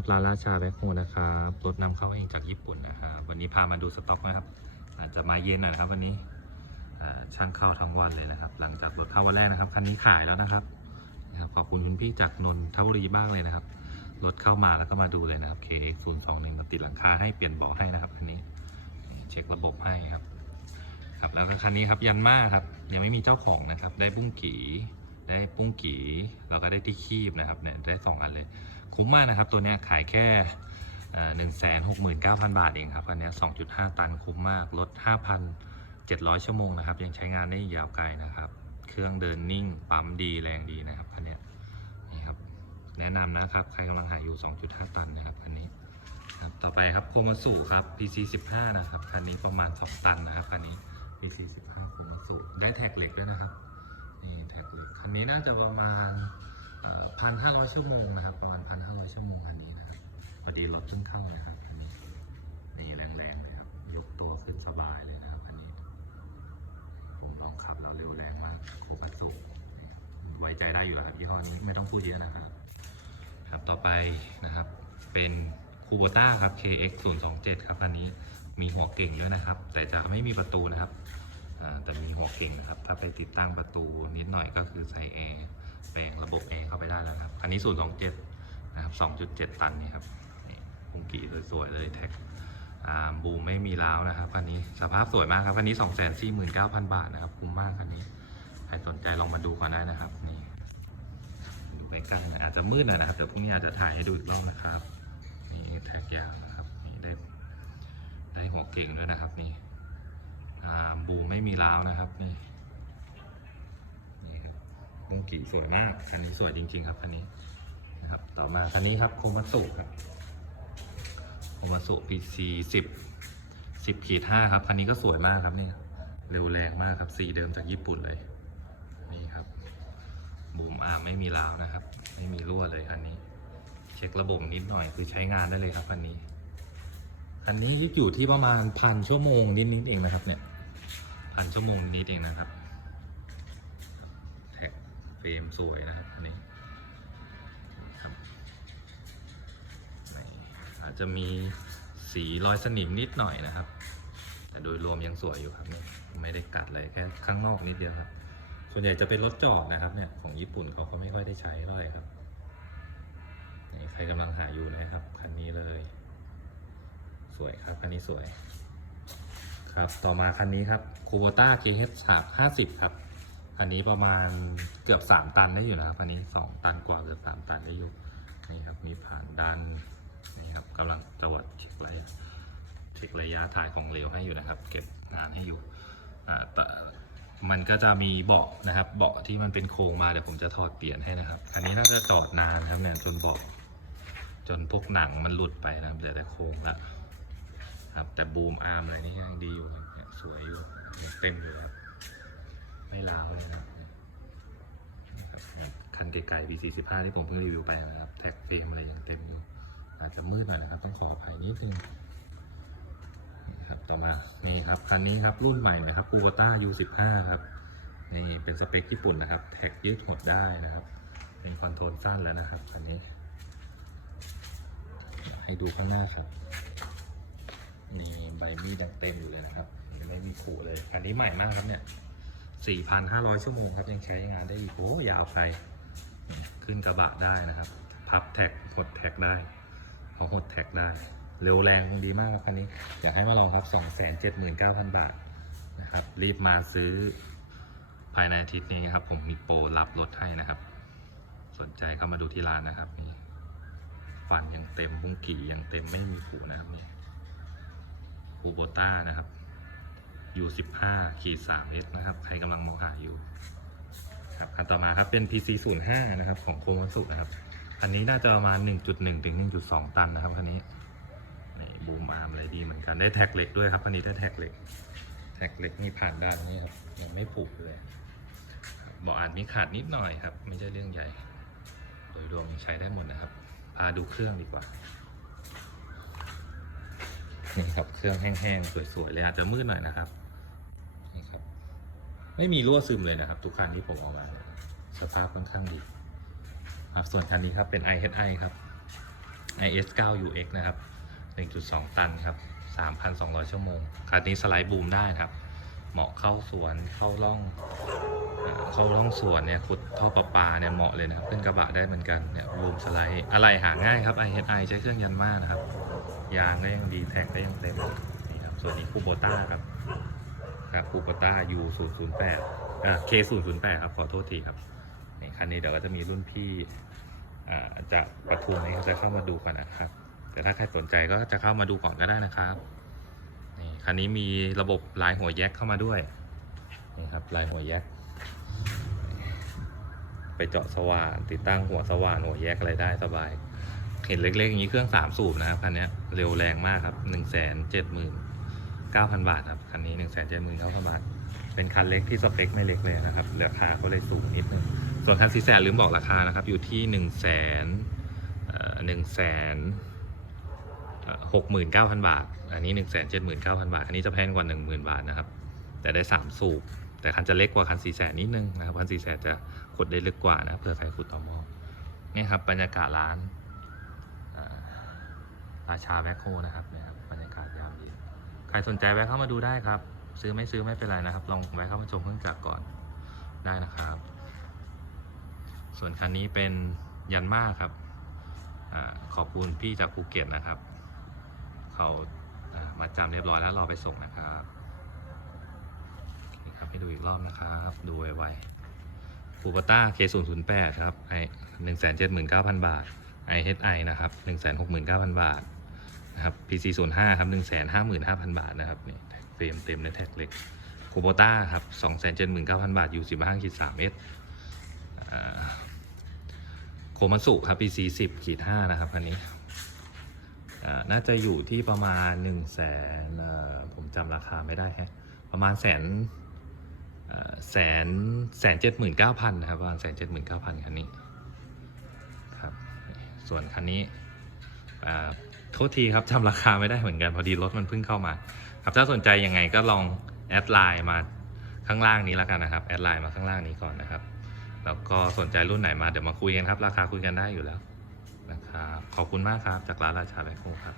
บร้านราชาแบ็คโฮนะครับ รถนำเข้าเองจากญี่ปุ่นนะครับวันนี้พามาดูสต็อกนะครับ อาจจะมาเย็นหน่อยนะครับวันนี้ช่างเข้าทั้งวันเลยนะครับ หลังจากรถเข้าวันแรกนะครับ คันนี้ขายแล้วนะครับ ขอบคุณคุณพี่จากนนทบุรีบ้างเลยนะครับ รถเข้ามาแล้วก็มาดูเลยนะครับ KX 0 2 1มาติดหลังคาให้เปลี่ยนเบาะให้นะครับคันนี้ เช็คระบบให้ครับ ครับ แล้วก็คันนี้ครับยันมาครับ ยังไม่มีเจ้าของนะครับ ได้บุ้งกี่ ได้ปุ้งกีแล้วก็ได้ที่คีบนะครับเนี่ยได้สองอันเลย คุ้มมากนะครับ ตัวเนี้ยขายแค่หนึ่งแสนหกหมื่นเก้าพันบาทเองครับอันเนี้สองจุดห้าตันคุ้มมากลดห้าพันเจ็ดร้อยชั่วโมงนะครับ ยังใช้งานได้ยาวไกลนะครับ เครื่องเดินนิ่ง ปั๊มดีแรงดีนะครับคันเนี้ยนี่ครับแนะนำนะครับ ใครกำลังหาอยู่ 2.5 ตันนะครับคันนี้ครับต่อไปครับโคมาสุครับ PC 15นะครับคันนี้ประมาณ 2 ตันนะครับคันนี้ PC 15โคมาสุได้แท็กเหล็กด้วยนะครับ นี่แท็กเหล็กคันนี้น่าจะประมาณพันห้าร้อยชั่วโมงนะครับประมาณพันห้าร้อยชั่วโมงอันนี้นะครับพอดีรถเพิ่งเข้านะครับอันนี้นี่แรงๆเลยครับยกตัวขึ้นสบายเลยนะครับอันนี้ ผมลองขับแล้วเร็วแรงมากโคคัสุไว้ใจได้อยู่แล้วครับยี่ห้อนี้ไม่ต้องพูดเยอะนะครับครับต่อไปนะครับเป็นคูโบต้าครับ KX 0 2 7ครับอันนี้มีหัวเก่งด้วยนะครับ แต่จะไม่มีประตูนะครับ แต่มีหัวเก่งนะครับ ถ้าไปติดตั้งประตูนิดหน่อยก็คือใส่แอร์แปลงระบบเองเข้าไปได้แล้วครับ อันนี้027นะครับ2.7ตันนี่ครับนี่พุงกีสวยๆเลยแท็กบูมไม่มีล้าวนะครับคันนี้สภาพสวยมากครับคันนี้249,000บาทนะครับคุ้มมากคันนี้ใครสนใจลองมาดูกันได้นะครับนี่ดูใกล้ๆหน่อยอาจจะมืดหน่อยนะครับเดี๋ยวพรุ่งนี้อาจจะถ่ายให้ดูอีกรอบนะครับนี่แท็กยาวนะครับนี่ได้ได้หัวเก่งด้วยนะครับนี่ บูไม่มีล้าวนะครับนี่นี่ครับบุงกีสวยมากคันนี้สวยจริง ๆ ครับคันนี้นะครับ ต่อมาคันนี้ครับโคมัสุครับโคมัสุ PC 10 10ขีด5ครับคันนี้ก็สวยมากครับนี่เร็วแรงมากครับสีเดิมจากญี่ปุ่นเลยนี่ครับบูมอาร์มไม่มีราวนะครับ ไม่มีรั่วเลยคันนี้ เช็คระบบนิดหน่อยคือใช้งานได้เลยครับคันนี้คันนี้อยู่ที่ประมาณพันชั่วโมงนิดๆเองนะครับเนี่ย พันชั่วโมงนิดเองนะครับ แท็กเฟรมสวยนะครับนนี้ครับนี่อาจจะมีสีรอยสนิมนิดหน่อยนะครับ แต่โดยรวมยังสวยอยู่ครับนี่ไม่ได้กัดเลยแค่ข้างนอกนิดเดียวครับ ส่วนใหญ่จะเป็นรถจอดนะครับเนี่ยของญี่ปุ่นเขาก็ไม่ค่อยได้ใช้เท่าไหร่ครับนี่ใครกำลังหาอยู่นะครับคันนี้เลย สวยครับคันนี้สวย ครับ ต่อมาคันนี้ครับคูโบต้า KH 350ครับอันนี้ประมาณเกือบ 3 ตันได้อยู่นะครับอันนี้ 2 ตันกว่าเกือบ3ตันได้อยู่ นี่ครับ มีผ่านดันนี่ครับกำลังตรวจเช็คระยะเช็คระยะถ่ายของเหลวให้อยู่นะครับ เก็บงานให้อยู่ อ่าแต่มันก็จะมีเบาะนะครับ เบาะที่มันเป็นโครงมาเดี๋ยวผมจะถอดเปลี่ยนให้นะครับ อันนี้น่าจะจอดนานครับเนี่ยจนเบาะจนพวกหนังมันหลุดไปนะครับเหลือแต่โครงละ ครับแต่บูมอาร์มอะไรนี่ยังดีอยู่เลยสวยอยู่เต็มอยู่ครับ ไม่ล้าวนะครับคันไกลๆ B45 ที่ผมเพิ่งรีวิวไปนะครับ แท็กเฟรมอะไรยังเต็มอยู่ อาจจะมืดหน่อยนะครับ ต้องขออภัยนิดนึงนะครับต่อมา นี่ครับ คันนี้ครับ รุ่นใหม่นะครับ k u b o t a U15 ครับ นี่เป็นสเปคญี่ปุ่นนะครับ แท็กยืดหดได้นะครับ เป็นคอนโทรลสั้นแล้วนะครับคันนี้ ให้ดูข้างหน้าครับ นี่ใบมีดยังเต็มอยู่เลยนะครับยังไม่มีขูเลย อันนี้ใหม่มากครับเนี่ย 4,500 ชั่วโมงครับยังใช้งานได้อีก โอ้ยาวไป ขึ้นกระบะได้นะครับ พับแท็กหดแท็กได้เขาหดแท็กได้ เร็วแรงดีมากครับคันนี้ อยากให้มาลองครับ 279,000 บาทนะครับ รีบมาซื้อภายในอาทิตย์นี้ครับ ผมมีโปรรับรถให้นะครับ สนใจเข้ามาดูที่ร้านนะครับนี่ฟันยังเต็มบุ้งกี่ยังเต็มไม่มีผูนะครับนี่ คูโบต้านะครับ U15 ขีด 3 S นะครับ ใครกำลังมองหาอยู่ครับอันต่อมาครับเป็น PC 05 นะครับ ของโคมัสุนะครับ อันนี้น่าจะประมาณ 1.1 ถึง 1.2 ตันนะครับคันนี้นี่บูมอาร์มอะไรดีเหมือนกันได้แท็กเหล็กด้วยครับคันนี้ได้แท็กเหล็ก แท็กเหล็กนี่ผ่านด้านนี้ครับยังไม่ผุเลยบาะอาจมีขาดนิดหน่อยครับ ไม่ใช่เรื่องใหญ่ โดยรวมใช้ได้หมดนะครับ พาดูเครื่องดีกว่า ครับเครื่องแห้งๆสวยๆเลยอาจจะมืดหน่อยนะครับนี่ครับ ไม่มีรั่วซึมเลยนะครับ ทุกคันที่ผมเอามาสภาพค่อนข้างดีครับส่วนคันนี้ครับเป็น IHI ครับ IS 9 UX นะครับ 1.2 ตันครับ 3,200 ชั่วโมงคันนี้สไลด์บูมได้นะครับ เหมาะเข้าสวนเข้าร่อง เข้าร่องสวนเนี่ยขุดท่อประปาเนี่ยเหมาะเลยนะครับขึ้นกระบะได้เหมือนกันเนี่ยบูมสไลด์อะไรหาง่ายครับ ISI ใช้เครื่องยันมากนะครับ ยางก็ยังดีแท็กก็ยังเต็มนี่ครับส่วนนี้คูโบต้าครับครับคูโบต้า U 0 0 8อ่า K 0 0 8ครับขอโทษทีครับนี่คันนี้เดี๋ยวก็จะมีรุ่นพี่อ่าจากปทุมนี่เขาจะเข้ามาดูก่อนนะครับ แต่ถ้าใครสนใจก็จะเข้ามาดูก่อนก็ได้นะครับนี่คันนี้มีระบบลายหัวแยกเข้ามาด้วยนี่ครับลายหัวแยก ไปเจาะสว่าน ติดตั้งหัวสว่านหัวแยกอะไรได้สบาย เห็นเล็กๆอย่างนี้เครื่องสามสูบนะครับคันนี้เร็วแรงมากครับหนึ่งแสนเจ็ดหมื่นเก้าพันบาทครับคันนี้หนึ่งแสนเจ็ดหมื่นเก้าพันบาท เป็นคันเล็กที่สเปคไม่เล็กเลยนะครับราคาก็เลยสูงนิดนึงส่วนคันสีแสนลืมบอกราคานะครับ อยู่ที่หนึ่งแสนหนึ่งแสนหกหมื่นเก้าพันบาท อันนี้หนึ่งแสนเจ็ดหมื่นเก้าพันบาท อันนี้จะแพงกว่าหนึ่งหมื่นบาทนะครับ แต่ได้สามสูบ แต่คันจะเล็กกว่าคันสี่แสนนิดนึงนะครับคันสี่แสนจะขุดได้ลึกกว่านะเผื่อใครขุดต่อหม้อนี่ครับบรรยากาศร้านอาราชาแบ็คโฮนะครับนี่ยครับบรรยากาศยามดีใครสนใจแวะเข้ามาดูได้ครับ ซื้อไม่ซื้อไม่เป็นไรนะครับ ลองแวะเข้ามาชมเครื่องจักรก่อนได้นะครับ ส่วนคันนี้เป็นยันมาครับอขอบคุณพี่จากภูเก็ตนะครับ เขาอ่ามาจำเรียบร้อยแล้วรอไปส่งนะครับ รอบนะครับ ดูไวๆฟูปต้า K008 ครับไอหนึ่งแสนเจ็ดหมื่นเก้าพันบาท IHI นะครับหนึ่งแสนหกหมื่นเก้าพันบาทนะครับ PC 0 5 ครับ1 5 5 0 0 0บาทนะครับนี่เฟรมเต็มในแท็กเล็กคูโบต้าครับ2 7 9 0 0 0บาทอยู่15ขีด3 S อ่าโคมัสุครับ PC 10ขีด5นะครับคันนี้น่าจะอยู่ที่ประมาณ1 0 0 0 0แสนผมจำราคาไม่ได้แฮะประมาณแสน แสนแสนเจ็ดหมื่นเก้าพันนะครับประมาณแสนเจ็ดหมื่นเก้าพันคันนี้ครับส่วนคันนี้อ่าโทษทีครับจำราคาไม่ได้เหมือนกันพอดีรถมันเพิ่งเข้ามา ครับถ้าสนใจยังไงก็ลองแอดไลน์มาข้างล่างนี้แล้วกันนะครับแอดไลน์มาข้างล่างนี้ก่อนนะครับ แล้วก็สนใจรุ่นไหนมาเดี๋ยวมาคุยกันครับ ราคาคุยกันได้อยู่แล้วนะครับขอบคุณมากครับจากร้านราชาแบคโฮครับ